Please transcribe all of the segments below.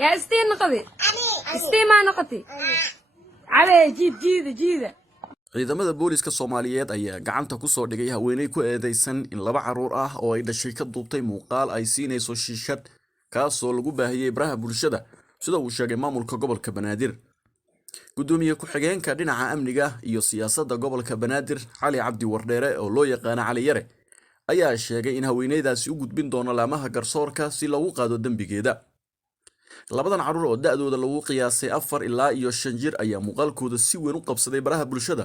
يا استين نقضي استين ما نقضي على جيد ciidamada booliska Soomaaliyeed ayaa gacanta ku soo dhigay haweeney ku eedeysan in laba caruur ah oo ay dhashay ka duubtay muuqaal ay siinayso shiishad kaas oo lagu baahiyay baraha bulshada sida uu sheegay maamulka gobolka Banaadir gudoomiye ku xigeenka dhinaca amniga iyo siyaasadda gobolka Banaadir Cali Cabdi Wardheere oo loo yaqaan Cali Yare ayaa sheegay in haweeneydaasi u gudbin doono laamaha garsoorka si lagu qaado dambigeeda labadan caruur oo da'dooda lagu qiyaasay 4 ilaa 5 jir ayaa muuqaalkooda si weyn u qabsaday baraha bulshada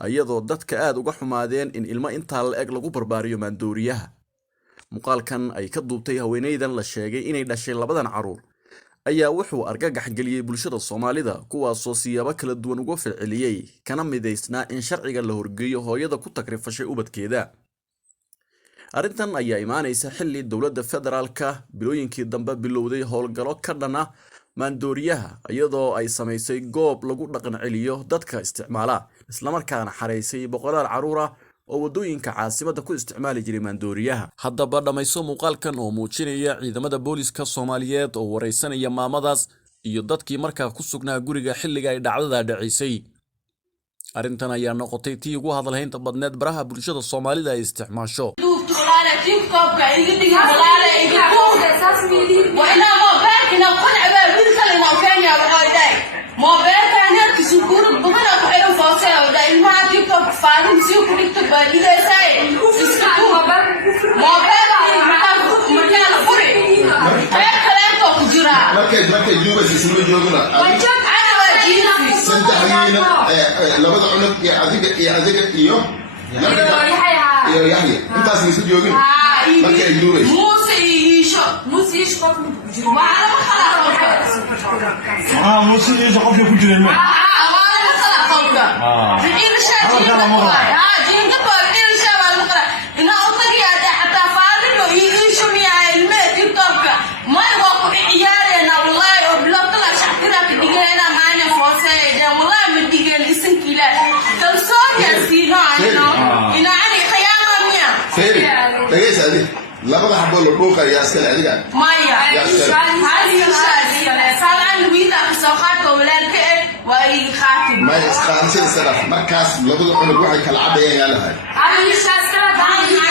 ayadoo dadka aad uga xumaadeen in ilmo inta la eg lagu barbaariyo maandooriyaha muuqaalkan ay ka duubtay haweeneydan la sheegay inay dhashay labadan caruur ayaa wuxuu argagax galiyay bulshada Soomaalida kuwaas oo siyaabo kala duwan uga falceliyay kana mideysnaa in sharciga la horgeeyo hooyada ku takrifashay ubadkeeda arrintan ayaa imaanaysa xilli dawladda federaalka bilooyinkii dambe bilowday howlgalo ka dhana maandooriyaha iyadoo ay samaysay goob lagu dhaqan celiyo dadka isticmaala isla markaana xareysay boqolaal caruur ah oo wadooyinka caasimadda ku isticmaali jiray maandooriyaha haddaba dhamayso muuqaalkan oo muujinaya ciidamada booliska Soomaaliyeed oo wareysanaya maamadaas iyo dadkii markaa ku sugnaa guriga xilliga ay dhacdada dhacisay arrintan ayaa noqotay tii ugu hadalhaynta badneed baraha bulshada Soomaalida ay isticmaasho TikTok يقدر ولا يقدر أساس ميلي وإنا ما باركنا وقنع بالكل ما كان يا بهاي ما بارك أنا كسبور بقولنا بحيرة فاصلة ولا إلما TikTok فارم زيو كريت بالي ده ساي ما بارك مكان فري بارك لا تقجرا مركز جوبس يسمى جوبنا وجب أنا وجينا سنت حيينا لبض عنك يا عزيز إيوه يحيى انت اسمي سجوجين مركز جوبس موسى يشوف ما أنا خلاص موسى يشوف قبل كل يوم ما أنا خلاص قبل إن شاء الله جيم تبغى إن شاء الله إن أطلق يا حتى فاضل ويشوف يا الماء TikTok ما يوقف عيالنا والله وبلا طلع شكرا بدينا معنا فوسة والله بدينا اسم كلا تنصور يا سينا إن أنا خيانة ميا سيري ليش هذه لا بد حبوا الروكا يا سكال عليك مايا هذه الشيء صار عنده بيتا سوخات ولا كأ وأي خاتم ما يسخان شيء صراحة مركز لا بد أن الروح كالعب يا لها هذه الشيء صار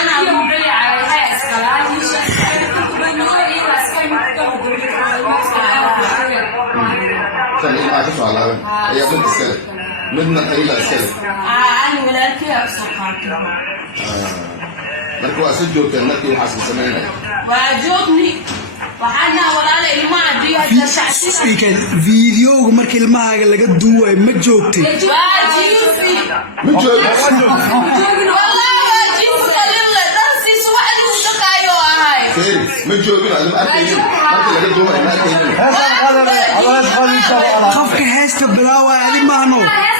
أنا مبري على هاي السكال هذه الشيء كان ما تفعل هذا يا بنت سكال من إلى سكال أنا ولا كأ سوخات marka waa soo joogteen markii waxa soo sameeyay waa joogni waxana walaal ilmaha diyaar shacsi speaker video markii ilmaha laga duway ma joogtay waa jiifi ma joogtay wallahi waa jiifi kalilla darsi subax uu shaqaayo ahay ma joogin aad ma arkaynin markii laga duway ma arkaynin qofka heesta bilaawa ilmaha